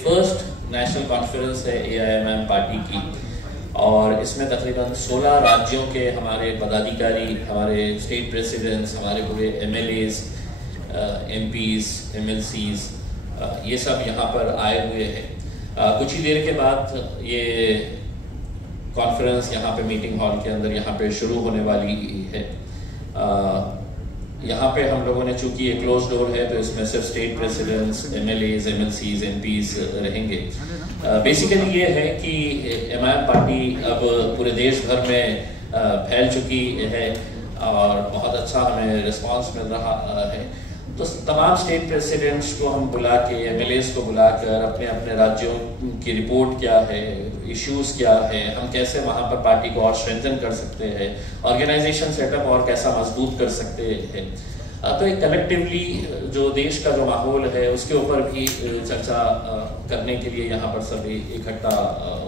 First national conference है AIMIM party की और इसमें तकरीबन 16 राज्यों के हमारे पदाधिकारी, हमारे स्टेट प्रेसिडेंट्स, हमारे पूरे MLAs, MPs, MLCs ये सब यहाँ पर आए हुए हैं। कुछ ही देर के बाद ये कॉन्फ्रेंस यहाँ पे मीटिंग हॉल के अंदर यहाँ पे शुरू होने वाली है। यहाँ पे हम लोगों ने, चूंकि ये क्लोज डोर है तो इसमें सिर्फ state presidents, MLAs, MLCs, MPs रहेंगे। बेसिकली ये है कि MIM पार्टी अब पूरे देश भर में फैल चुकी है और बहुत अच्छा हमें रिस्पांस मिल रहा है। तो तमाम स्टेट प्रेसिडेंट्स को हम बुला के, MLAs को बुलाकर अपने अपने राज्यों की रिपोर्ट क्या है, इश्यूज क्या है, हम कैसे वहाँ पर पार्टी को और स्ट्रेंथन कर सकते हैं, ऑर्गेनाइजेशन सेटअप और कैसा मजबूत कर सकते हैं। तो एक कलेक्टिवली जो देश का जो माहौल है उसके ऊपर भी चर्चा करने के लिए यहाँ पर सभी इकट्ठा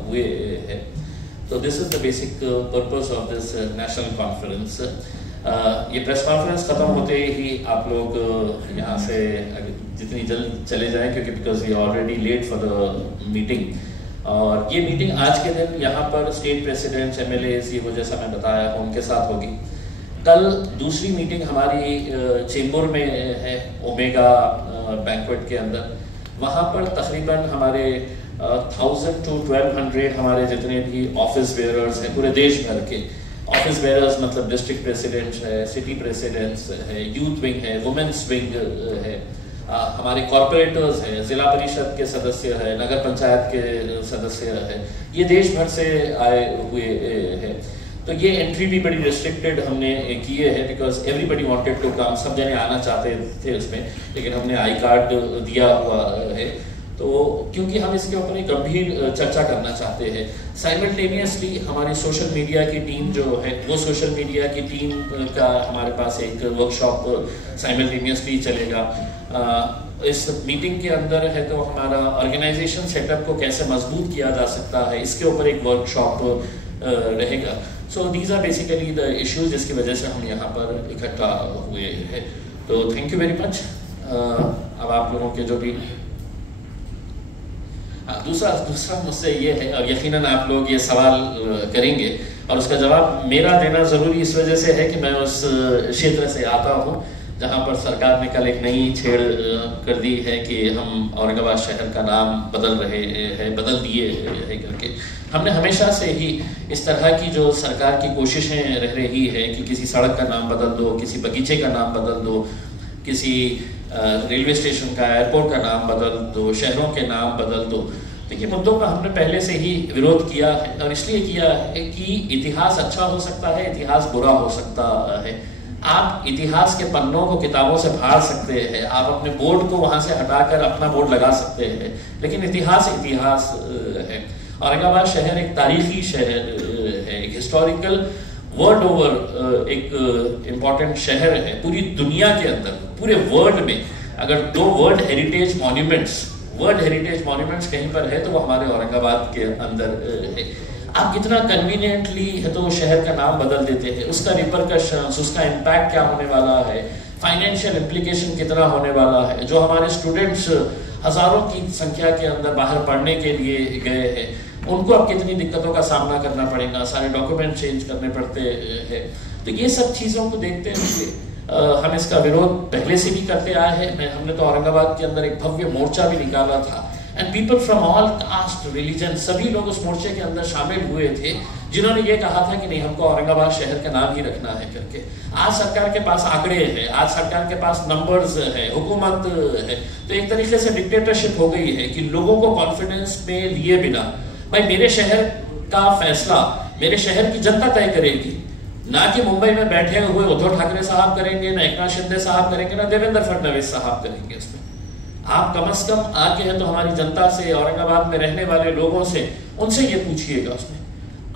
हुए हैं। तो this is the basic purpose of this national conference. ये प्रेस कॉन्फ्रेंस खत्म होते ही आप लोग यहाँ से जितनी जल्द चले जाएं, क्योंकि because we already late for the meeting. और ये मीटिंग आज के दिन यहाँ पर स्टेट प्रेसिडेंट्स, MLAs, ये वो जैसा मैं बताया उनके साथ होगी। कल दूसरी मीटिंग हमारी चेंबूर में है, ओमेगा बैंक्वेट के अंदर। वहाँ पर तकरीबन हमारे 1000 to 1200 हमारे जितने भी ऑफिस बेयरर्स हैं पूरे देश भर के। ऑफिस बेयरर्स मतलब डिस्ट्रिक्ट प्रेसिडेंट्स है, सिटी प्रेसिडेंट्स है, यूथ विंग है, वुमेन्स विंग है, हमारे कॉर्पोरेटर्स है, जिला परिषद के सदस्य है, नगर पंचायत के सदस्य है, ये देश भर से आए हुए हैं। तो ये एंट्री भी बड़ी रिस्ट्रिक्टेड हमने किए है, because everybody wanted to come, सब जने आना चाहते थे उसमें, लेकिन हमने आई कार्ड दिया हुआ है। तो क्योंकि हम इसके ऊपर एक गंभीर चर्चा करना चाहते हैं। साइमल्टेनियसली हमारी सोशल मीडिया की टीम जो है, वो सोशल मीडिया की टीम का हमारे पास एक वर्कशॉप साइमल्टेनियसली चलेगा। इस मीटिंग के अंदर है तो हमारा ऑर्गेनाइजेशन सेटअप को कैसे मजबूत किया जा सकता है, इसके ऊपर एक वर्कशॉप रहेगा। So these are basically the issues जिसकी वजह से हम यहाँ पर इकट्ठा हुए हैं। तो थैंक यू वेरी मच। अब आप लोगों के जो भी दूसरा मुझसे ये है, और यकीनन आप लोग ये सवाल करेंगे और उसका जवाब मेरा देना ज़रूरी इस वजह से है कि मैं उस क्षेत्र से आता हूँ जहाँ पर सरकार ने कल एक नई छेड़ कर दी है कि हम औरंगाबाद शहर का नाम बदल दिए है करके। हमने हमेशा से ही इस तरह की जो सरकार की कोशिशें रह रही है कि किसी सड़क का नाम बदल दो, किसी बगीचे का नाम बदल दो, किसी रेलवे स्टेशन का, एयरपोर्ट का नाम बदल दो, शहरों के नाम बदल दो। तो ये मुद्दों का हमने पहले से ही विरोध किया है और इसलिए किया है कि इतिहास अच्छा हो सकता है, इतिहास बुरा हो सकता है। आप इतिहास के पन्नों को किताबों से फाड़ सकते हैं, आप अपने बोर्ड को वहां से हटाकर अपना बोर्ड लगा सकते हैं, लेकिन इतिहास इतिहास है। औरंगाबाद शहर एक तारीखी शहर है, एक हिस्टोरिकल वर्ल्ड ओवर एक इम्पॉर्टेंट शहर है पूरी दुनिया के अंदर। पूरे वर्ल्ड में अगर 2 वर्ल्ड हेरिटेज मॉन्यूमेंट्स कहीं पर है तो वो हमारे औरंगाबाद के अंदर है। आप कितना कन्वीनियंटली है तो शहर का नाम बदल देते हैं, उसका रिपरकशंस, उसका इम्पैक्ट क्या होने वाला है, फाइनेंशियल इम्प्लीकेशन कितना होने वाला है। जो हमारे स्टूडेंट्स हजारों की संख्या के अंदर बाहर पढ़ने के लिए गए हैं, उनको अब कितनी दिक्कतों का सामना करना पड़ेगा, सारे डॉक्यूमेंट चेंज करने पड़ते हैं। तो ये सब चीज़ों को देखते हुए हम इसका विरोध पहले से भी करते आए हैं। हमने तो औरंगाबाद के अंदर एक भव्य मोर्चा भी निकाला था and people from all cast, religion, सभी लोग उस मोर्चे के अंदर शामिल हुए थे जिन्होंने ये कहा था कि नहीं, हमको औरंगाबाद शहर का नाम ही रखना है करके। आज सरकार के पास आंकड़े हैं, आज सरकार के पास नंबर्स है, हुकूमत है, तो एक तरीके से डिक्टेटरशिप हो गई है कि लोगों को कॉन्फिडेंस में लिए बिना, भाई मेरे शहर का फैसला मेरे शहर की जनता तय करेगी, ना कि मुंबई में बैठे हुए उद्धव ठाकरे साहब करेंगे, ना एकनाथ शिंदे साहब करेंगे, ना देवेंद्र फडणवीस साहब करेंगे। उसमें आप कम से कम आके हैं तो हमारी जनता से, औरंगाबाद में रहने वाले लोगों से, उनसे ये पूछिएगा। उसमें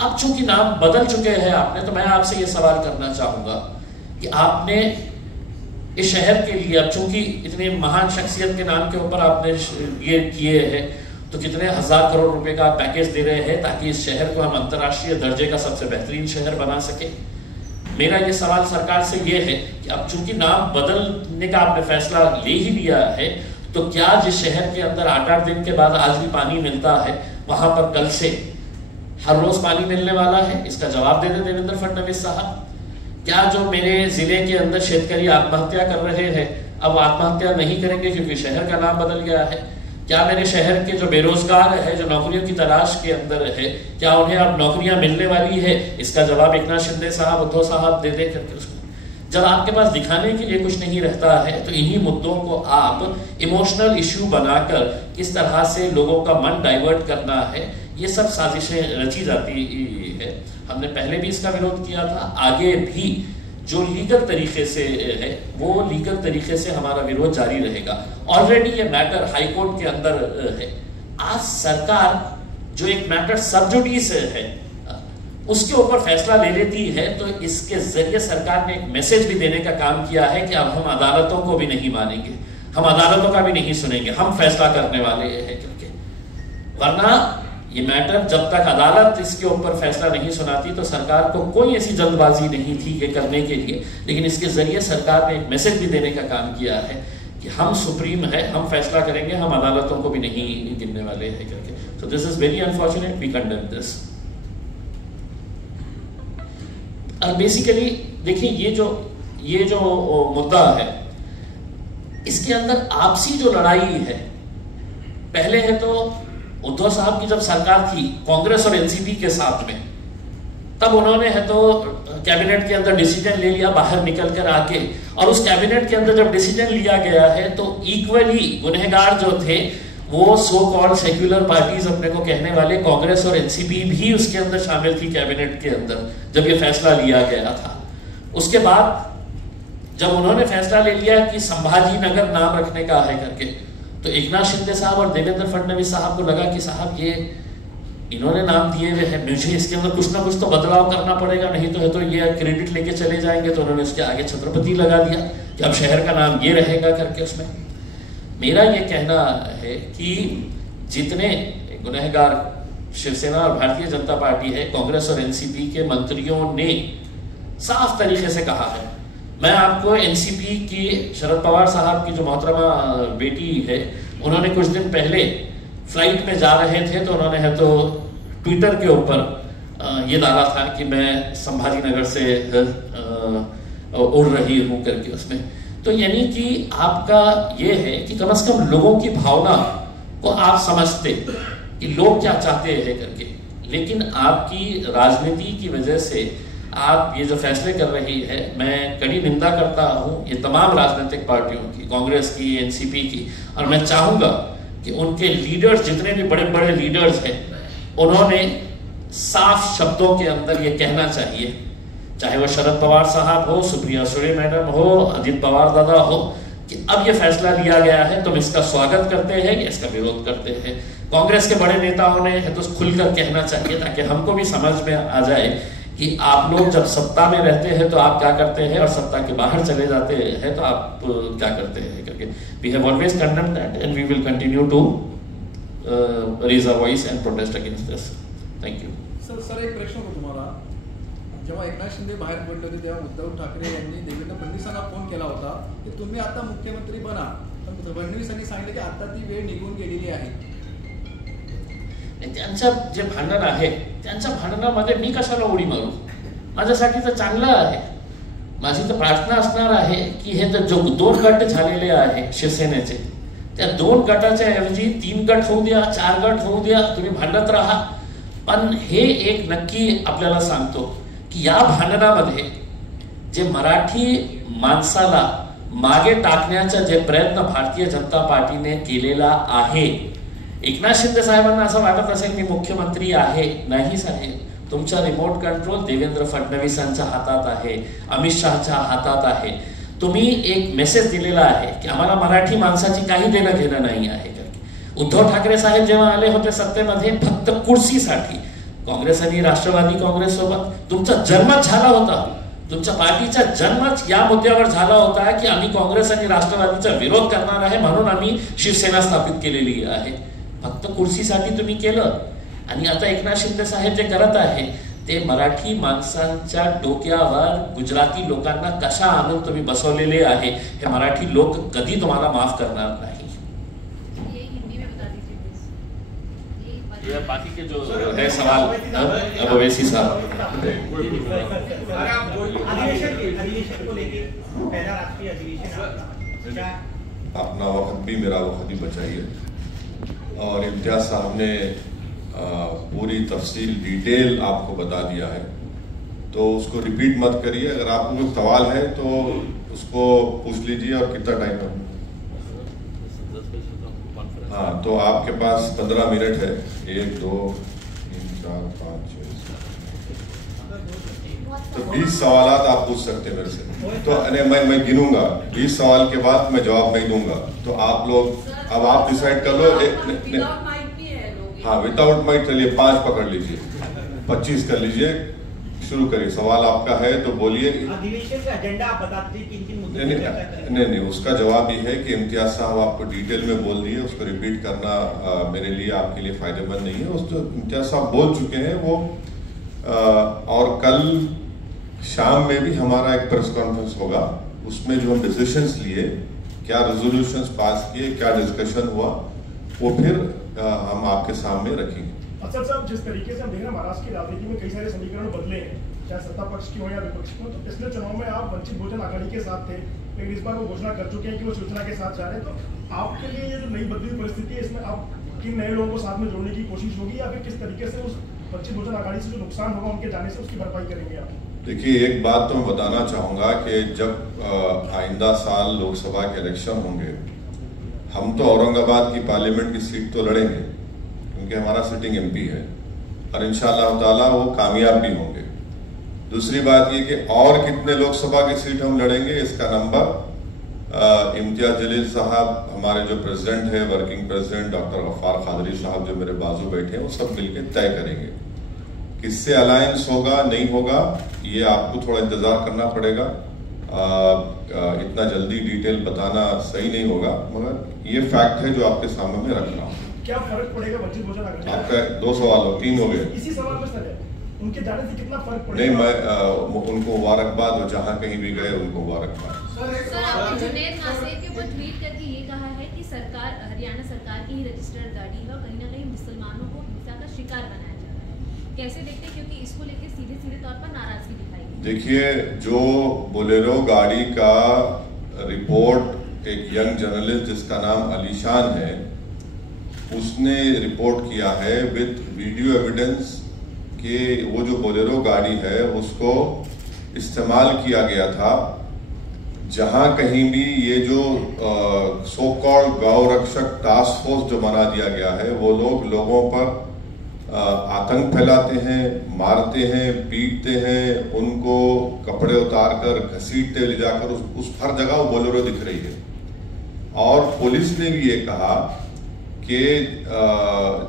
अब चूंकि नाम बदल चुके हैं आपने, तो मैं आपसे ये सवाल करना चाहूंगा कि आपने इस शहर के लिए, अब चूंकि इतने महान शख्सियत के नाम के ऊपर आपने ये किए हैं, तो कितने हजार करोड़ रुपए का पैकेज दे रहे हैं ताकि इस शहर को हम अंतर्राष्ट्रीय दर्जे का सबसे बेहतरीन शहर बना सके। मेरा ये सवाल सरकार से ये है कि अब चूंकि नाम बदलने का आपने फैसला ले ही लिया है, तो क्या जिस शहर के अंदर 8-8 दिन के बाद आज भी पानी मिलता है, वहां पर कल से हर रोज पानी मिलने वाला है? इसका जवाब दे दे देवेंद्र फडणवीस साहब। क्या जो मेरे जिले के अंदर शेतकरी आत्महत्या कर रहे हैं, अब आत्महत्या नहीं करेंगे क्योंकि शहर का नाम बदल गया है? क्या मेरे शहर के जो बेरोजगार है, जो नौकरियों की तलाश के अंदर है, क्या उन्हें अब नौकरियां मिलने वाली है? इसका जवाब एकनाथ शिंदे साहब, उद्धव साहब दे दे करके उसको। जब आपके पास दिखाने के लिए कुछ नहीं रहता है तो इन्हीं मुद्दों को आप इमोशनल इश्यू बनाकर किस तरह से लोगों का मन डाइवर्ट करना है, ये सब साजिशें रची जाती है। हमने पहले भी इसका विरोध किया था, आगे भी जो लीगल तरीके से है वो लीगल तरीके से हमारा विरोध जारी रहेगा। ऑलरेडी ये मैटर हाई कोर्ट के अंदर है। आज सरकार जो एक मैटर सब जुडिस है उसके ऊपर फैसला ले लेती है, तो इसके जरिए सरकार ने एक मैसेज भी देने का काम किया है कि अब हम अदालतों को भी नहीं मानेंगे, हम अदालतों का भी नहीं सुनेंगे, हम फैसला करने वाले हैं करके। वरना ये मैटर जब तक अदालत इसके ऊपर फैसला नहीं सुनाती तो सरकार को कोई ऐसी जल्दबाजी नहीं थी कि करने के लिए, लेकिन इसके जरिए सरकार ने एक मैसेज भी देने का काम किया है कि हम सुप्रीम है, हम फैसला करेंगे, हम अदालतों को भी नहीं गिनने वाले हैं करके। So this is very unfortunate, we condemn this. और बेसिकली देखिए ये जो मुद्दा है, इसके अंदर आपसी जो लड़ाई है, पहले है तो उद्धव साहब की जब सरकार थी कांग्रेस और एनसीपी के साथ में, तब उन्होंने है तो कैबिनेट के अंदर डिसीजन ले लिया बाहर निकल कर आके, और उस कैबिनेट के अंदर जब डिसीजन लिया गया है तो इक्वली गुनहगार जो थे वो सो कॉल्ड सेक्युलर पार्टीज अपने को कहने वाले कांग्रेस और एनसीपी भी उसके अंदर शामिल थी कैबिनेट के अंदर जब ये फैसला लिया गया था। उसके बाद जब उन्होंने फैसला ले लिया कि संभाजी नगर नाम रखने का है करके, तो एकनाथ शिंदे साहब और देवेंद्र फडणवीस साहब को लगा कि साहब ये इन्होंने नाम दिए हुए हैं, मुझे इसके अंदर कुछ ना कुछ तो बदलाव करना पड़ेगा, नहीं तो है तो ये क्रेडिट लेके चले जाएंगे। तो उन्होंने उसके आगे छत्रपति लगा दिया कि अब शहर का नाम ये रहेगा करके। उसमें मेरा ये कहना है कि जितने गुनहगार शिवसेना और भारतीय जनता पार्टी है, कांग्रेस और एनसीपी के मंत्रियों ने साफ तरीके से कहा है। मैं आपको एनसीपी की शरद पवार साहब की जो मोहतरमा बेटी है, उन्होंने कुछ दिन पहले फ्लाइट में जा रहे थे तो उन्होंने है तो ट्विटर के ऊपर ये डाला था कि मैं संभाजी नगर से उड़ रही हूं करके। उसमें तो यानी कि आपका ये है कि कम से कम लोगों की भावना को आप समझते कि लोग क्या चाहते हैं करके, लेकिन आपकी राजनीति की वजह से आप ये जो फैसले कर रही है, मैं कड़ी निंदा करता हूं ये तमाम राजनीतिक पार्टियों की, कांग्रेस की, एनसीपी की, और मैं चाहूंगा कि उनके लीडर्स, जितने भी बड़े बड़े लीडर्स हैं, उन्होंने साफ शब्दों के अंदर ये कहना चाहिए, चाहे वो शरद पवार साहब हो, सुप्रिया सुले मैडम हो, अजित पवार दादा हो, कि अब ये फैसला लिया गया है, तुम इसका स्वागत करते हैं या इसका विरोध करते हैं। कांग्रेस के बड़े नेताओं ने है तो खुलकर कहना चाहिए ताकि हमको भी समझ में आ जाए कि आप लोग जब सत्ता में रहते हैं तो आप क्या करते हैं और सत्ता के बाहर चले जाते हैं तो आप क्या करते हैं करके। We have always condemned that and we will continue to raise a voice and protest against this. Thank you. Sir एक प्रश्न होता तुम्हाला, जेव्हा एकनाथ शिंदे बाहेर पडले होते तेव्हा उद्धव ठाकरे यांनी देवेंद्र फडणवीसांना फोन केला होता की तुम्ही आता मुख्यमंत्री बना, पण फडणवीसांनी सांगितले की आता ती वेळ निघून गेलेली आहे। त्यांचं जे भांडण आहे, त्यांच्या भांडणामध्ये मी कशाला उडी मारू? माझ्यासाठी तर चांगलं आहे। माझी तर प्रार्थना असणार आहे की हे तर जो 2 गट झालेले आहे शिवसेनेचे, त्या 2 गटाच्या ऐवजी 3 गट होऊ द्या, 4 गट होऊ द्या, तुम्ही भांडत राहा, पण हे एक नक्की आपल्याला सांगतो की या भांडणामध्ये जे मराठी माणसाला मागे टाकण्याचा जे प्रयत्न भारतीय जनता पार्टीने केलेला आहे, एकनाथ शिंदे साहेबांना असं वाटत असेल मी मुख्यमंत्री आहे, नाही साहेब, तुमचा रिमोट कंट्रोल देवेंद्र फडणवीसांच्या हातात आहे, अमित शहाच्या हातात आहे। तुम्ही एक मेसेज दिलेला आहे की आम्हाला मराठी माणसाची काही देणं घेणं नाही आहे। उद्धव ठाकरे साहेब जेव्हा आले होते सत्तेमध्ये फक्त कुर्सीसाठी काँग्रेस आणि राष्ट्रवादी काँग्रेस सोबत तुमचा जन्मच झाला होता, तुमच्या पार्टीचा जन्मच या मुद्द्यावर झाला होता की आम्ही काँग्रेस आणि राष्ट्रवादीचा विरोध करणार आहे म्हणून आम्ही शिवसेना स्थापित केलेली आहे। फक्त कुर्सीसाठी तुम्ही केलं, आणि आता एकनाथ शिंदे साहेब जे करत आहे ते मराठी माणसांच्या डोक्यावर गुजराती लोकांना कशा आणून तुम्ही बसवलेले आहे, हे मराठी लोक कधी तुम्हाला माफ करणार नाही। ये बाकी के जो है सवाल अब ओवैसी साहब अधिवेशन को लेके पहला राष्ट्रीय अधिवेशन अपना वक्त भी मेरा वक्त भी बचाइए। और इम्तियाज साहब ने पूरी तफसील डिटेल आपको बता दिया है, तो उसको रिपीट मत करिए। अगर आपको कोई सवाल है तो उसको पूछ लीजिए। और कितना टाइम है? हाँ, तो आपके पास 15 मिनट है। 1 2 3 4 5 6 तो 20 सवाल आप पूछ सकते हैं मेरे से। तो मैं गिनूंगा, 20 सवाल के बाद मैं जवाब नहीं दूंगा। तो आप लोग अब आप डिसाइड कर लो। हाँ, विदाउट माइक चलिए 5 पकड़ लीजिए, 25 कर लीजिए। शुरू करिए, सवाल आपका है तो बोलिए। अधिवेशन का एजेंडा आप बता दीजिए किन मुद्दों पे चर्चा करेंगे। नहीं, उसका जवाब ये है कि इम्तियाज साहब आपको डिटेल में बोल दिए, उसको रिपीट करना मेरे लिए आपके लिए फायदेमंद नहीं है। उस जो इम्तियाज साहब बोल चुके हैं वो और कल शाम में भी हमारा एक प्रेस कॉन्फ्रेंस होगा, उसमें जो हम डिसीजंस लिए, क्या रेजोल्यूशंस पास किए, क्या डिस्कशन हुआ, वो फिर हम आपके सामने रखेंगे। अफसर साहब, जिस तरीके से हम देख रहे हैं महाराष्ट्र की राजनीति में कई सारे समीकरण बदले हैं, चाहे सत्ता पक्ष की हो या विपक्ष की हो। तो पिछले चुनाव में आप वंचित बहुजन आघाड़ी के साथ थे, लेकिन इस बार वो घोषणा कर चुके हैं कि वो शिवसेना के साथ जा रहे हैं। तो आपके लिए ये जो नई बदली परिस्थिति है, इसमें आप किन नए लोगों को साथ में जोड़ने की कोशिश होगी, या फिर किस तरीके से उस वंचित बहुजन आघाड़ी से जो नुकसान होगा उनके जाने से उसकी भरपाई करेंगे आप? देखिए, एक बात तो मैं बताना चाहूंगा कि जब आइंदा साल लोकसभा के इलेक्शन होंगे, हम तो औरंगाबाद की पार्लियामेंट की सीट तो लड़ेंगे क्योंकि हमारा सिटिंग एमपी है, और इंशाअल्लाह ताला वो कामयाब भी होंगे। दूसरी बात ये कि और कितने लोकसभा की सीट हम लड़ेंगे, इसका नंबर इम्तियाज जलील साहब, हमारे जो प्रेसिडेंट है, working president doctor Gaffar Qadri साहब जो मेरे बाजू बैठे हैं, वो सब मिलकर तय करेंगे। किससे अलायंस होगा नहीं होगा ये आपको थोड़ा इंतजार करना पड़ेगा। इतना जल्दी डिटेल बताना सही नहीं होगा, मगर ये फैक्ट है जो आपके सामने में रख रहा हूँ। क्या फर्क पड़ेगा वंचित बहुजन आघाड़ी? आपका 2 सवाल हो, 3 हो गए। इसी सवाल में सर, उनके जाने से कितना फर्क पड़ेगा? नहीं, मैं उनको मुबारकबाद, वो जहाँ कहीं भी गए उनको मुबारकबाद। सर, आपने जुनैद नासिर के वो ट्वीट करके ये कहा है कि सरकार, हरियाणा सरकार की ही रजिस्टर्ड गाड़ी है और कहीं ना कहीं मुसलमानों को हिंसा का शिकार बनाया जा रहा है। कैसे देखते हैं, क्योंकि इसको लेकर सीधे तौर पर नाराजगी दिखाई गई। देखिए, जो बोलेरो गाड़ी का रिपोर्ट एक यंग जर्नलिस्ट जिसका नाम अलीशान है, उसने रिपोर्ट किया है विद वीडियो एविडेंस कि वो जो बोलेरो गाड़ी है उसको इस्तेमाल किया गया था जहां कहीं भी ये जो सो कॉल्ड गौ रक्षक टास्क फोर्स जो बना दिया गया है, वो लोगों पर आतंक फैलाते हैं, मारते हैं, पीटते हैं, उनको कपड़े उतार कर घसीटते ले जाकर उस हर जगह वो बोलेरो दिख रही है। और पुलिस ने भी ये कहा कि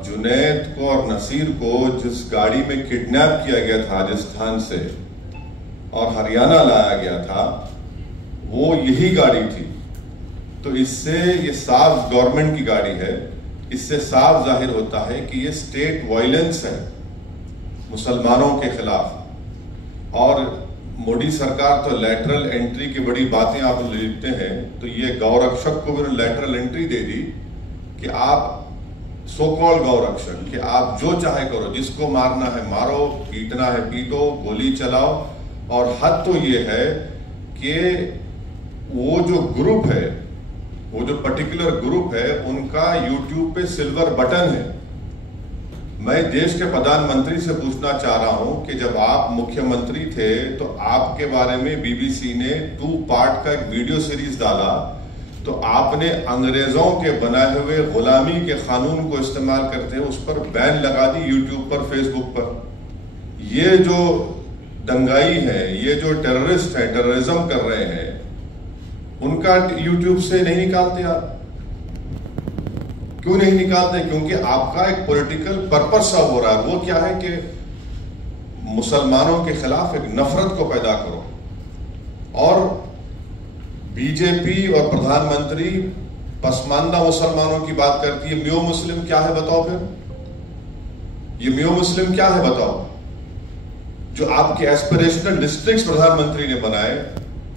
जुनैद को और नसीर को जिस गाड़ी में किडनैप किया गया था राजस्थान से और हरियाणा लाया गया था, वो यही गाड़ी थी। तो इससे ये साफ गवर्नमेंट की गाड़ी है, इससे साफ जाहिर होता है कि ये स्टेट वायलेंस है मुसलमानों के खिलाफ। और मोदी सरकार तो लैटरल एंट्री की बड़ी बातें आप लिखते हैं, तो ये गौरक्षक को भी लैटरल एंट्री दे दी कि आप सो कॉल्ड गौरक्षक कि आप जो चाहे करो, जिसको मारना है मारो, पीटना है पीटो, गोली चलाओ। और हद तो ये है कि वो जो ग्रुप है, वो जो पर्टिकुलर ग्रुप है, उनका यूट्यूब पे सिल्वर बटन है। मैं देश के प्रधानमंत्री से पूछना चाह रहा हूं कि जब आप मुख्यमंत्री थे तो आपके बारे में बीबीसी ने 2 पार्ट का एक वीडियो सीरीज डाला, तो आपने अंग्रेजों के बनाए हुए गुलामी के कानून को इस्तेमाल करते हुए उस पर बैन लगा दी यूट्यूब पर, फेसबुक पर। ये जो दंगाई है, ये जो टेररिस्ट है, टेररिज्म कर रहे हैं, उनका यूट्यूब से नहीं निकालते आप? क्यों नहीं निकालते? क्योंकि आपका एक पॉलिटिकल पर्पस सा हो रहा है। वो क्या है कि मुसलमानों के खिलाफ एक नफरत को पैदा करो। और बीजेपी और प्रधानमंत्री पसमानदा मुसलमानों की बात करती है। म्यो मुस्लिम क्या है बताओ? फिर ये म्यो मुस्लिम क्या है बताओ? जो आपके एस्पिरेशनल डिस्ट्रिक्ट प्रधानमंत्री ने बनाए,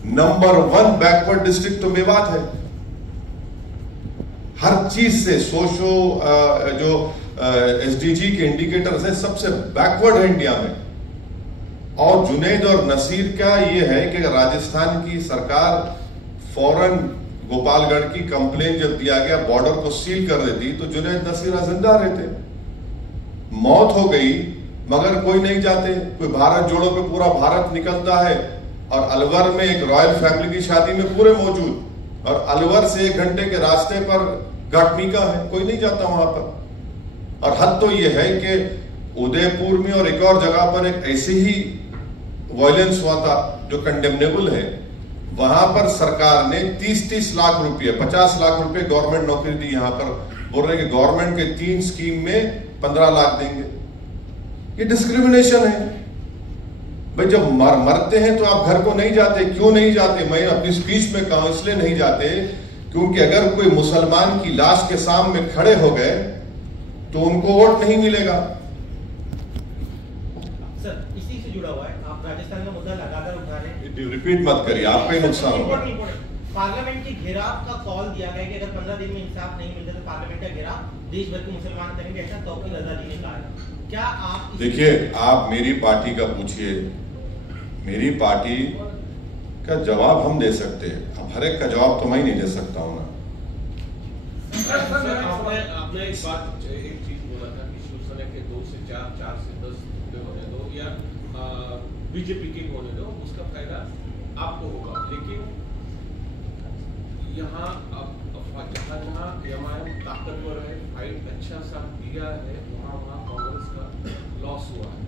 नंबर 1 बैकवर्ड डिस्ट्रिक्ट तो मेवात है। हर चीज से जो एसडीजी के इंडिकेटर्स है सबसे बैकवर्ड है इंडिया में। और जुनैद और नसीर का ये है कि राजस्थान की सरकार फौरन गोपालगढ़ की कंप्लेन जब दिया गया बॉर्डर को सील कर देती तो जुनैद नसीर जिंदा रहते। मौत हो गई मगर कोई नहीं जाते। कोई भारत जोड़ो पे पूरा भारत निकलता है और अलवर में एक रॉयल फैमिली की शादी में पूरे मौजूद, और अलवर से 1 घंटे के रास्ते पर घाटमिका है, कोई नहीं जाता वहां पर। और हद तो यह है कि उदयपुर में और एक और जगह पर एक ऐसी ही वायलेंस हुआ था जो कंडेमनेबल है। वहां पर सरकार ने 30-30 लाख रुपए 50 लाख रुपए गवर्नमेंट नौकरी दी। यहां पर बोल रहे हैं कि गवर्नमेंट के 3 स्कीम में 15 लाख देंगे। ये डिस्क्रिमिनेशन है भाई। जब मरते हैं तो आप घर को नहीं जाते, क्यों नहीं जाते? मैं अपनी स्पीच में कहा इसलिए नहीं जाते क्योंकि अगर कोई मुसलमान की लाश के सामने खड़े हो गए तो उनको वोट नहीं मिलेगा। सर इसी से जुड़ा हुआ है, आप राजस्थान का मुद्दा लगातार उठा रहे हैं। रिपीट मत करिए, आपका ही नुकसान होगा। पार्लियामेंट के घेराव का कॉल दिया गया कि अगर 15 दिन में इंसाफ नहीं मिलता तो पार्लियामेंट का घेराव देश भर के मुसलमान करेंगे, ऐसा तौकीर रजा जी ने कहा। क्या आप देखिए, आप मेरी पार्टी का पूछिए, मेरी पार्टी का जवाब हम दे सकते हैं। अब हर एक का जवाब तो मैं ही नहीं दे सकता हूं ना। आपने एक चीज बोला था कि शिवसेना के 2 से 4, 4 से 10 होने दो या बीजेपी के होने दो, उसका फायदा आपको होगा। लेकिन यहाँ अब जहाँ एमआईएम ताकतवर है, फाइट अच्छा सा दिया है, वहाँ कांग्रेस का लॉस हुआ है।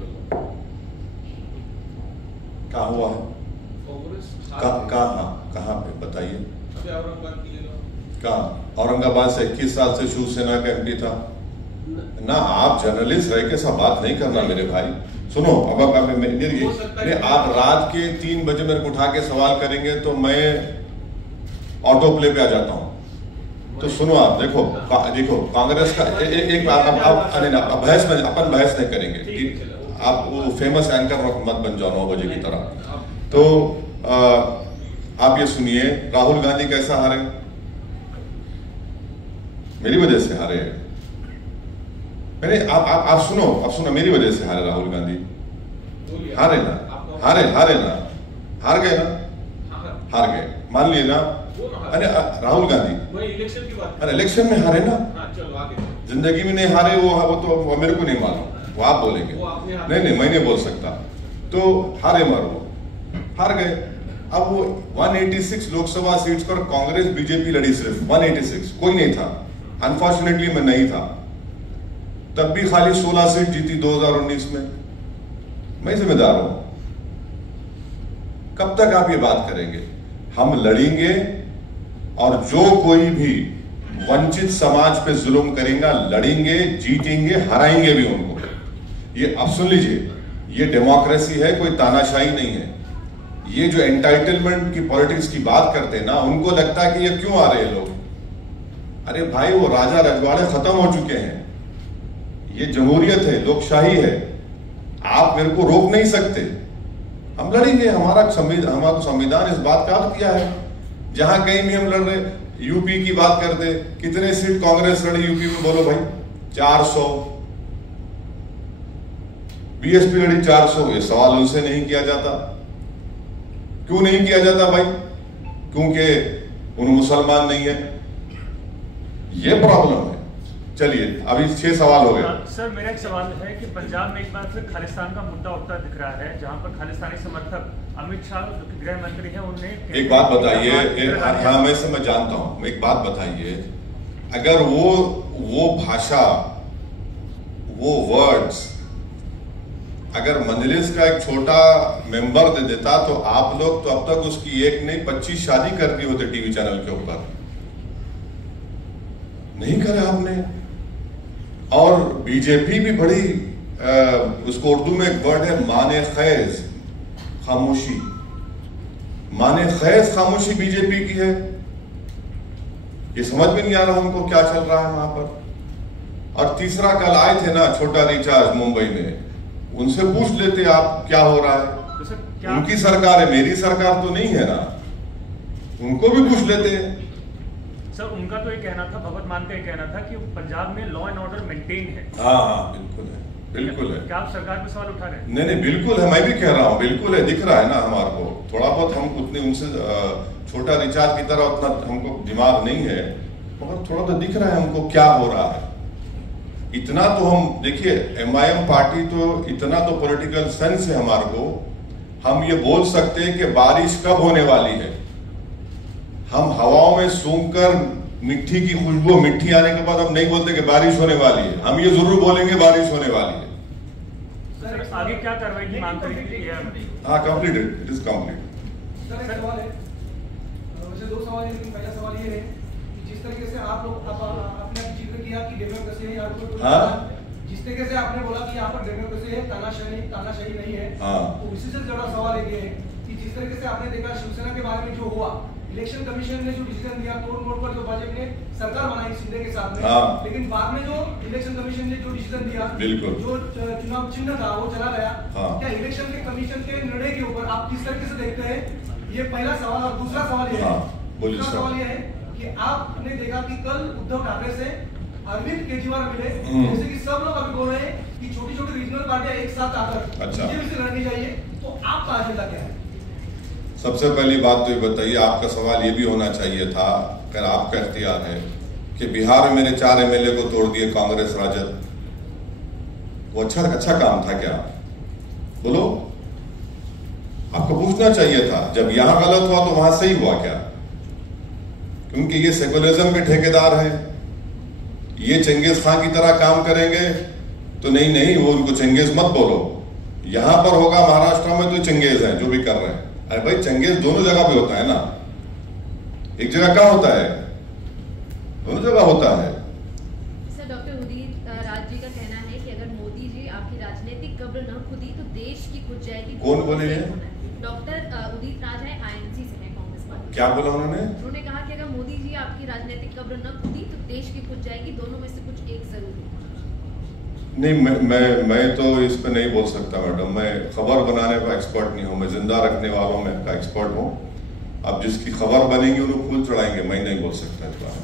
क्या हुआ है? कांग्रेस कहाँ पे बताइए? अभी औरंगाबाद की कहाँ? औरंगाबाद से 21 साल से शिवसेना का एमपी था ना। आप जर्नलिस्ट रह के सब बात नहीं करना मेरे भाई। सुनो, अब आप रात के 3 बजे मेरे को उठा के सवाल करेंगे तो मैं ऑटो प्ले पे आ जाता हूं। तो सुनो, आप देखो कांग्रेस का एक बहस में अपन बहस नहीं करेंगे। आप वो फेमस एंकर मत बन जाओ 9 बजे की तरह। तो आप ये सुनिए, राहुल गांधी कैसा हारे? मेरी वजह से हारे। आप सुनो, मेरी वजह से हारे राहुल गांधी। हारे ना, हार गए मान लिए ना। अरे राहुल गांधी इलेक्शन की बात, अरे इलेक्शन में हारे ना। चलो आगे। जिंदगी में नहीं हारे, वो तो मेरे को नहीं मालूम, वो आप बोलेंगे। नहीं मैं नहीं बोल सकता। तो हारे हार गए। अब वो 186 लोकसभा सीट्स पर कांग्रेस बीजेपी लड़ी, सिर्फ 186, कोई नहीं था। अनफॉर्चुनेटली मैं नहीं था। तब भी खाली 16 सीट जीती 2019 में। मैं जिम्मेदार हूं। कब तक आप ये बात करेंगे? हम लड़ेंगे और जो कोई भी वंचित समाज पे जुल्म करेगा लड़ेंगे, जीतेंगे, हराएंगे भी उनको। ये अब सुन लीजिए, ये डेमोक्रेसी है, कोई तानाशाही नहीं है। ये जो एंटाइटलमेंट की पॉलिटिक्स की बात करते हैं ना, उनको लगता है कि ये क्यों आ रहे हैं लोग। अरे भाई, वो राजा रजवाड़े खत्म हो चुके हैं। ये जमहूरियत है, लोकशाही है। आप मेरे को रोक नहीं सकते। हम लड़ेंगे। हमारा संविधान इस बात का अर्थ किया है। जहां कहीं भी हम लड़ रहे, यूपी की बात करते, कितने सीट कांग्रेस लड़ी यूपी में? बोलो भाई, 400। बीएसपी लड़ी 400। ये सवाल उनसे नहीं किया जाता। क्यों नहीं किया जाता भाई? क्योंकि उन मुसलमान नहीं है। ये प्रॉब्लम है। चलिए, अभी 6 सवाल हो गए। सर, मेरा एक सवाल है कि पंजाब में एक बार फिर खालिस्तान का मुद्दा उठता दिख रहा है, जहां पर खालिस्तानी समर्थक अमित शाह जो कि गृह मंत्री हैं, उनने एक बात बताइए। हाँ, मैं जानता हूं। एक बात बताइए, अगर वो भाषा, वो वर्ड्स अगर मजलिस का एक छोटा मेंबर दे देता तो आप लोग तो अब तक उसकी एक नहीं 25 शादी कर दी होते टीवी चैनल के ऊपर। नहीं करे आपने। और बीजेपी भी बड़ी उसको उर्दू में एक वर्ड है माने खैज, खामोशी। माने खैज खामोशी बीजेपी की है। ये समझ में नहीं आ रहा उनको क्या चल रहा है वहां पर। और तीसरा, कल आए थे ना छोटा रिचार्ज मुंबई में, उनसे पूछ लेते आप क्या हो रहा है। तो उनकी सरकार है, मेरी सरकार तो नहीं है ना। उनको भी पूछ लेते हैं। सर उनका तो ये कहना था, भगवत मान का ये कहना था कि पंजाब में लॉ एंड ऑर्डर मेंटेन है। हाँ बिल्कुल है, बिल्कुल है। क्या आप सरकार पे सवाल उठा रहे हैं? नहीं बिल्कुल है, मैं भी कह रहा हूँ बिल्कुल है, दिख रहा है ना हमारे को। थोड़ा बहुत हम उतने उनसे छोटा रिचार्ज की तरह उतना हमको दिमाग नहीं है, मगर थोड़ा तो दिख रहा है हमको क्या हो रहा है। इतना तो हम देखिए, MIM पार्टी तो इतना तो पॉलिटिकल सेंस है हमारे को, हम ये बोल सकते हैं कि बारिश कब होने वाली है। हम हवाओं में सूंघकर मिट्टी की खुशबू, मिट्टी आने के बाद हम नहीं बोलते कि बारिश होने वाली है, हम ये जरूर बोलेंगे बारिश होने वाली है। सर आगे क्या कार्रवाई की मांग करेंगे? हाँ completed, it is complete. Sir एक सवाल है, वैसे दो सवाल है, लेकिन पहला सवाल ये है कि जिस तरीके से आप लोग आपने जिक्र किया कि डेमोक्रेसी है, हाँ जिस तरीके से आपने बोला कि यहाँ पर डेमोक्रेसी है, तानाशाही नहीं है, हाँ। तो इसी से जुड़ा सवाल ये है कि जिस तरीके से आपने देखा शिवसेना के बारे में जो हुआ, इलेक्शन कमीशन ने जो डिसीजन दिया, तोड़ मोड़ पर जो भाजपा ने सरकार बनाई शिंदे के साथ में, हाँ। लेकिन बाद में जो इलेक्शन कमीशन ने जो डिसीजन दिया, बिल्कुल, जो चुनाव चिन्ह था वो चला गया। हाँ। क्या इलेक्शन के कमीशन के निर्णय के ऊपर आप किस तरीके से देखते हैं? ये पहला सवाल। और दूसरा सवाल ये है, दूसरा सवाल ये है कि आपने देखा कि कल उद्धव ठाकरे से अरविंद केजरीवाल मिले, जैसे कि सब लोग अभी बोल रहे हैं कि छोटी छोटी रीजनल पार्टियां एक साथ आकर बीजेपी से लड़नी चाहिए, तो आपका एजेंडा क्या है? सबसे पहली बात तो ये बताइए, आपका सवाल ये भी होना चाहिए था, अगर आपका इख्तियार है कि बिहार में मेरे 4 MLA को तोड़ दिए कांग्रेस राजद, वो अच्छा काम था क्या? बोलो, आपको पूछना चाहिए था। जब यहां गलत हुआ तो वहां सही हुआ क्या? क्योंकि ये सेकुलरिज्म के ठेकेदार हैं, ये चंगेज खान की तरह काम करेंगे तो नहीं, वो उनको चंगेज मत बोलो। यहां पर होगा महाराष्ट्र में तो चंगेज हैं जो भी कर रहे हैं। अरे भाई चंगेज दोनों जगह पे होता है ना, एक जगह कहाँ होता है? दोनों जगह होता है। सर डॉक्टर उदित राज जी का कहना है कि अगर मोदी जी आपकी राजनीतिक कब्र न खुदी तो देश की खुद जाएगी। कौन बोले ये? डॉक्टर उदित राज है, INC से है, कांग्रेस पार्टी। क्या बोला उन्होंने? उन्होंने कहा कि अगर मोदी जी आपकी राजनीतिक कब्र न खुदी तो देश की खुद जाएगी, दोनों में से कुछ एक जरूर होगा। नहीं, मैं तो इस पे नहीं बोल सकता मैडम, मैं खबर बनाने का एक्सपर्ट नहीं हूँ, मैं जिंदा रखने वालों में का एक्सपर्ट हूँ। अब जिसकी खबर बनेगी उन्हें फूल चढ़ाएंगे, मैं नहीं बोल सकता इस बारे में।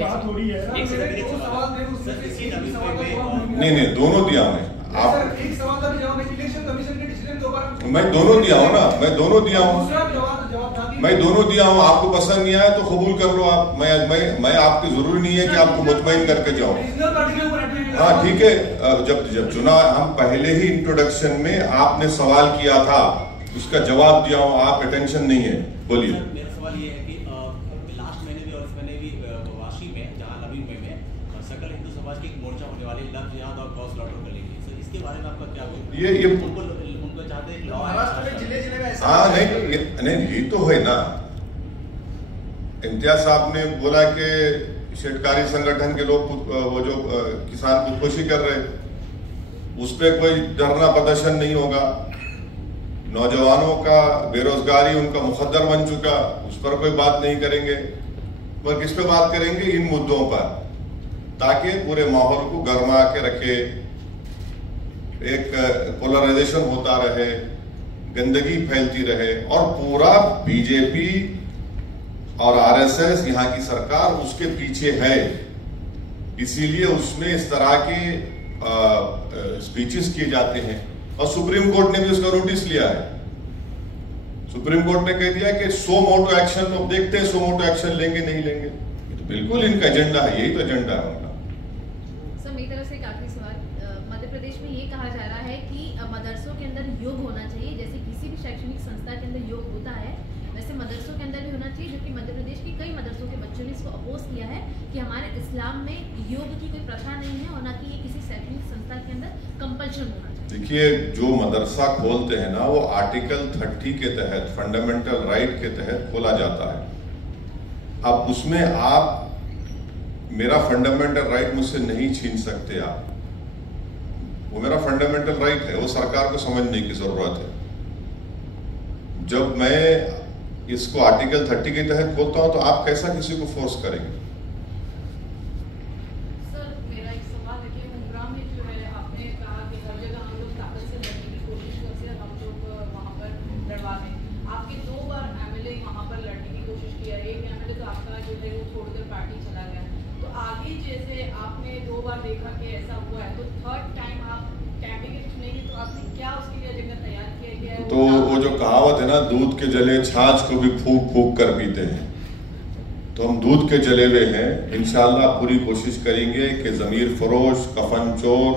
बात हो रही है, नहीं दोनों दिया मैं, आप एक सवाल का भी जवाब है, इलेक्शन कमीशन के डिसीजन के ऊपर मैं दोनों दिया हूँ ना, मैं दोनों दिया हूँ, मैं दोनों दिया हूँ। आपको पसंद नहीं आया तो कबूल कर लो आप, मैं आपकी जरूरी नहीं है कि आपको मुतमईन करके जाओ। हाँ ठीक है, जब चुनाव, हम पहले ही इंट्रोडक्शन में आपने सवाल किया था, उसका जवाब दिया हूँ, आप अटेंशन नहीं है। बोलिए। मेरा सवाल ये है कि लास्ट महीने भी और इस महीने भी वाशी में, जहाँ नवीन में सकल हिंदू समाज की एक मोर्चा होने वाली, लव जिहाद और गौ स्लॉटर कर लेंगे, सर इसके बारे में आपका क्या बोलना? ये उनको चाहते हैं लॉ। हाँ नहीं ये तो है ना। इम्तियाज साहब ने बोला कि शेतकारी संगठन के लोग वो जो किसान खुदकुशी कर रहे, उस पर कोई धरना प्रदर्शन नहीं होगा। नौजवानों का बेरोजगारी उनका मुकद्दर बन चुका, उस पर कोई बात नहीं करेंगे। पर किस पे बात करेंगे? इन मुद्दों पर, ताकि पूरे माहौल को गर्मा के रखे, एक पोलराइजेशन होता रहे, गंदगी फैलती रहे, और पूरा बीजेपी और आरएसएस, यहाँ की सरकार उसके पीछे है। इसीलिए उसमें इस तरह के स्पीचेस किए जाते हैं। और सुप्रीम कोर्ट ने भी उसका नोटिस लिया है। सुप्रीम कोर्ट ने कह दिया कि सो मोटो एक्शन, तो देखते हैं सो मोटो एक्शन लेंगे नहीं लेंगे। ये तो बिल्कुल इनका एजेंडा है, यही तो एजेंडा है उनका। सर मेरी तरफ से एक आखिरी सवाल, मध्य प्रदेश में ये कहा जा रहा है कि मदरसों के अंदर योग होना चाहिए, जैसे किसी भी शैक्षणिक संस्था के अंदर योग होता है, वैसे मदरसों के अंदर भी होना चाहिए, जो कि मध्य प्रदेश के कई मदरसों के बच्चों ने इसको अपोज किया है कि हमारे इस्लाम में योग की कोई प्रथा नहीं है, और न कि ये किसी शैक्षणिक संस्था के अंदर कंपल्शन होना चाहिए। देखिए, जो मदरसा खोलते हैं ना, वो आर्टिकल 30 के तहत, फंडामेंटल राइट के तहत खोला जाता है। अब उसमें आप मेरा फंडामेंटल राइट मुझसे नहीं छीन सकते आप, वो मेरा फंडामेंटल राइट है, वो सरकार को समझने की जरूरत है। जब मैं इसको आर्टिकल 30 के तहत खोलता हूं तो आप कैसा किसी को फोर्स करेंगे? सर मेरा एक सवाल है कि मुंब्रा में जो है, आपने कहा कि हर जगह हम लोग ताकत से लड़ने की कोशिश करते हैं, हम लोग वहाँ पर लड़वा दें। आपके 2 बार MLA वहाँ पर लड़ने की कोशिश किया है। एक MLA तो आपके पार्टी चला गया, तो आगे जैसे आपने 2 बार देखा कि ऐसा हुआ है, तो थर्ड टाइम आप कैंडिडेट चुनेंगे, तो आपने क्या उसके लिए एजेंडा तैयार किया गया है? तो वो जो कहावत है ना, दूध के जले छाछ को भी फूंक फूंक कर पीते हैं, तो हम दूध के जले हुए हैं। इंशाल्लाह पूरी कोशिश करेंगे कि जमीर फरोश, कफन चोर,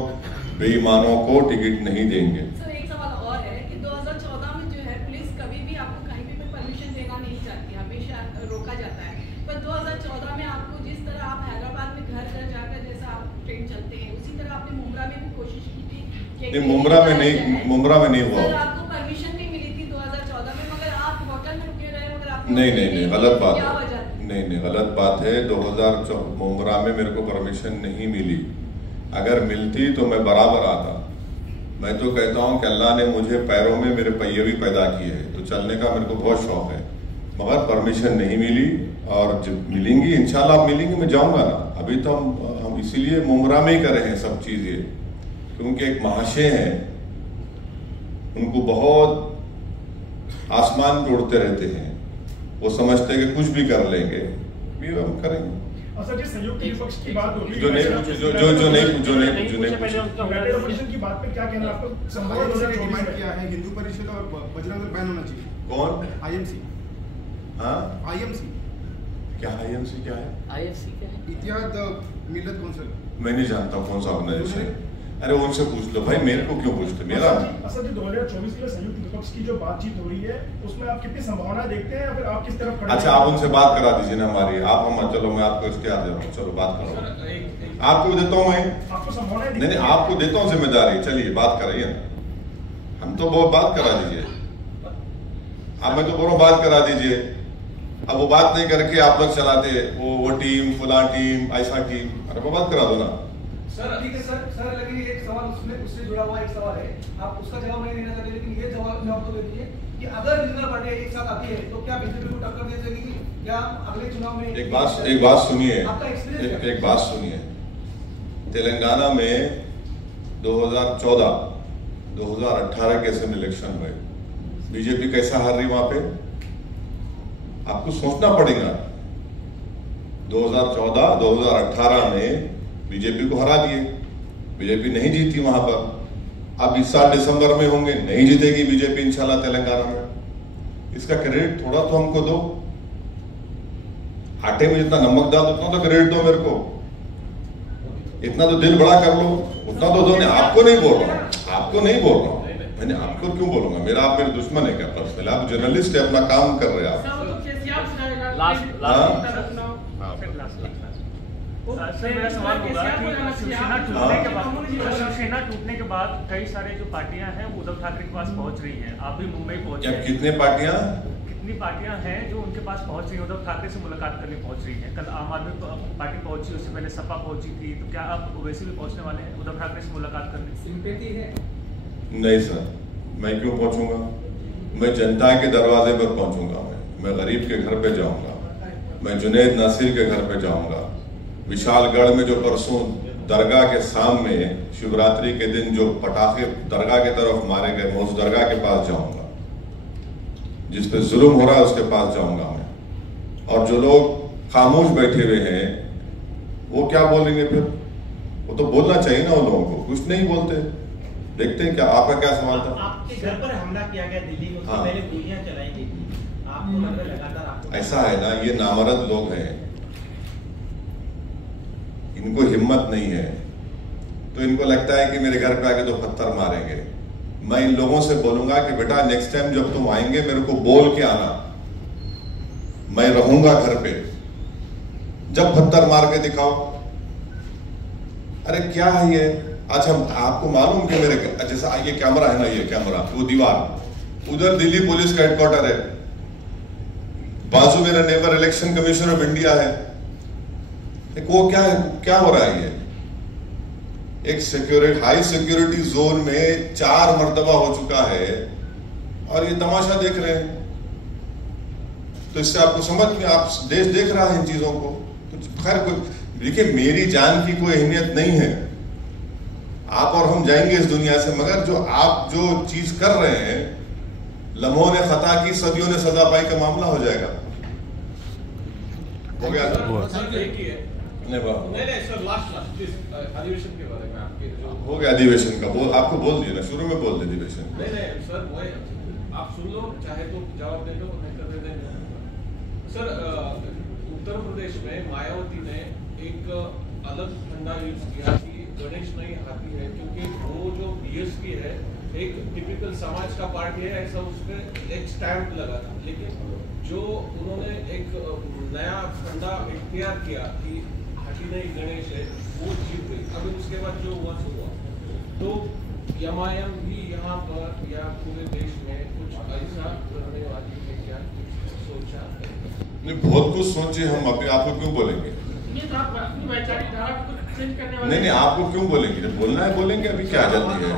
बेईमानों को टिकट नहीं देंगे। सर एक सवाल और है कि 2014 में जो है पुलिस कभी भी आपको कहीं भी परमिशन देना नहीं चाहती, हमेशा रोका जाता है, पर 2014 में आपको जिस तरह आप हैदराबाद में घर घर जाकर जैसा आप ट्रेन चलते हैं, उसी तरह आपने मुंब्रा में भी कोशिश की थी कि मुंब्रा में नहीं हुआ। सर आपको परमिशन भी मिली थी 2014 में, मगर आप होटल में रुके रहे, मगर आप नहीं गलत बात क्या है। वजह? नहीं गलत बात है। 2014 मुंब्रा में मेरे को परमिशन नहीं मिली। अगर मिलती तो मैं बराबर आता। मैं तो कहता हूं कि अल्लाह ने मुझे पैरों में मेरे पहिए भी पैदा किए हैं, तो चलने का मेरे को बहुत शौक है, मगर परमिशन नहीं मिली। और जब मिलेंगी इंशाल्लाह मिलेंगी, मैं जाऊंगा ना। अभी तो हम इसीलिए मुंब्रा में ही कर रहे हैं सब चीजें, क्योंकि एक महाशय हैं, उनको बहुत आसमान पे उड़ते रहते हैं, वो समझते हैं कि कुछ भी कर लेंगे, भी हम करेंगे। सर जी संयुक्त विपक्ष की बात होगी, जो नहीं रेजोल्यूशन की बात पे क्या कहना आपको? डिमांड किया है हिंदू परिषद और बजरंग दल बैन होना चाहिए। कौन? आईएमसी। हाँ, आईएमसी क्या आईएमसी क्या है? आईएफसी क्या है? इत्तेहाद मिल्लत कौंसिल। मैं नहीं जानता कौन सा ऑर्गेनाइजेशन। अरे उनसे पूछ लो भाई, मेरे को क्यों पूछते? मेरा असद जी 2024 के लिए संयुक्त विपक्ष की जो बातचीत हो रही है, उसमें आप कितनी संभावना देखते हैं, या फिर आप किस तरफ? अच्छा, आप उनसे बात करा दीजिए ना हमारी। आप हम चलो, मैं आपको इख्तियार दे रहा हूँ, चलो बात करो। आपको भी देता हूँ मैं। आपको संभावना नहीं, आपको देता हूँ जिम्मेदारी। चलिए बात कराइए ना, हम तो बहुत बात करा दीजिए। आप मैं तो बोलो बात करा दीजिए। अब वो बात नहीं करके आप लोग चलाते वो टीम फुला टीम ऐसा टीम, अरे वो बात करा दो ना। सर ठीक है सर लेकिन एक सवाल उससे जुड़ा हुआ एक सवाल है, आप उसका जवाब नहीं देना चाहते, लेकिन ये जवाब तो दे दीजिए कि अगर रीजनल पार्टी एक साथ आती है तो क्या बीजेपी को टक्कर दे सकेगी? क्या अगले चुनाव में? एक बात सुनिए, तेलंगाना में 2014, 2018 के असेंबली इलेक्शन में बीजेपी कैसा हार रही वहां पे, आपको सोचना पड़ेगा। 2014, 2018 में बीजेपी को हरा दिए, बीजेपी नहीं जीती वहां पर। अब इस साल दिसंबर में होंगे, नहीं जीतेगी बीजेपी इंशाल्लाह तेलंगाना में। इसका क्रेडिट थोड़ा तो हमको दो। आटे में जितना नमक डाल उतना तो क्रेडिट दो मेरे को, इतना तो दिल बड़ा कर लो, उतना तो दो। नहीं, आपको नहीं बोल रहा हूं, मैंने आपको क्यों बोलूंगा? मेरा आप मेरे दुश्मन है क्या? पर्सनल आप जर्नलिस्ट है, अपना काम कर रहे हैं आप। सर मेरा सवाल होगा कि शिवसेना टूटने के बाद कई सारे जो पार्टियां हैं वो उद्धव ठाकरे के पास पहुंच रही हैं। आप भी मुंबई पहुंचे, कितनी पार्टियां हैं जो उनके पास पहुंच रही हैं, उद्धव ठाकरे से मुलाकात करने पहुंच रही हैं। कल आम आदमी पार्टी पहुंची, उससे पहले सपा पहुंची थी, तो क्या आप वैसे भी पहुंचने वाले हैं उद्धव ठाकरे से मुलाकात करने? सिंपैथी है? नहीं सर, मैं क्यों पहुंचूंगा? मैं जनता के दरवाजे पर पहुंचूंगा। मैं गरीब के घर पे जाऊंगा, मैं जुनैद नासिर के घर पे जाऊंगा। विशालगढ़ में जो परसों दरगाह के सामने शिवरात्रि के दिन जो पटाखे दरगाह की तरफ मारे गए, मैं उस दरगाह के पास जाऊंगा। जिस पे जुल्म हो रहा है उसके पास जाऊंगा मैं। और जो लोग खामोश बैठे हुए हैं वो क्या बोलेंगे फिर? वो तो बोलना चाहिए ना उन लोगों को, कुछ नहीं बोलते। देखते हैं क्या आपका क्या सवाल था? आपके घर पर हमला किया गया दिल्ली में, उससे पहले गोलियां चलाई गई थी, आपको लग रहा है लगातार आपको? ऐसा है ना, ये नामर्द लोग हैं, इनको हिम्मत नहीं है, तो इनको लगता है कि मेरे घर पे आके तो पत्थर मारेंगे। मैं इन लोगों से बोलूंगा कि बेटा नेक्स्ट टाइम जब तुम आएंगे मेरे को बोल के आना, मैं रहूंगा घर पे, जब पत्थर मार के दिखाओ। अरे क्या है ये? अच्छा आपको मालूम कि मेरे जैसा ये कैमरा है ना, ये कैमरा, वो दीवार उधर दिल्ली पुलिस का हेडक्वार्टर है, बाजू मेरा neighbour election commission of India है। वो क्या हो रहा है? ये एक हाई सिक्योरिटी जोन में 4 मर्तबा हो चुका है और ये तमाशा देख रहे हैं। तो इससे आपको समझ में, आप देश देख रहा है इन चीजों को। तो खैर देखिए, मेरी जान की कोई अहमियत नहीं है, आप और हम जाएंगे इस दुनिया से, मगर जो आप जो चीज कर रहे हैं, लम्हों ने खता की सदियों ने सजा पाई का मामला हो जाएगा। हो गया सर एक ही है नहीं सर लास्ट प्लीज अधिवेशन के बारे में आपके जो हो गया अधिवेशन का आपको बोल दिया ना शुरू में बोल दे अधिवेशन नहीं सर वो आप सुन लो चाहे तो जवाब दे दो नहीं कर दे सर उत्तर प्रदेश में मायावती ने एक अलग फंडा यूज किया कि गणेश नहीं हाथी है क्योंकि वो जो बीएसपी है एक टिपिकल समाज का पार्टी है ऐसा उसमें एक स्टैंप लगा था लेकिन जो उन्होंने एक नया फंडा इख्तियार किया कि हाथी नहीं गणेश है वो जीत गई अभी उसके बाद जो हुआ तो एमआईएम भी यहाँ पर या पूरे देश में कुछ ऐसा करने वाली है क्या सोचा नहीं बहुत कुछ सोचे हम अभी आपको क्यों बोलेंगे नहीं आपको क्यों बोलेंगे जब बोलना है बोलेंगे अभी क्या जल्दी है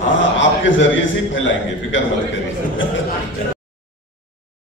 हाँ आपके जरिए से ही फैलाएंगे फिक्र मत करिए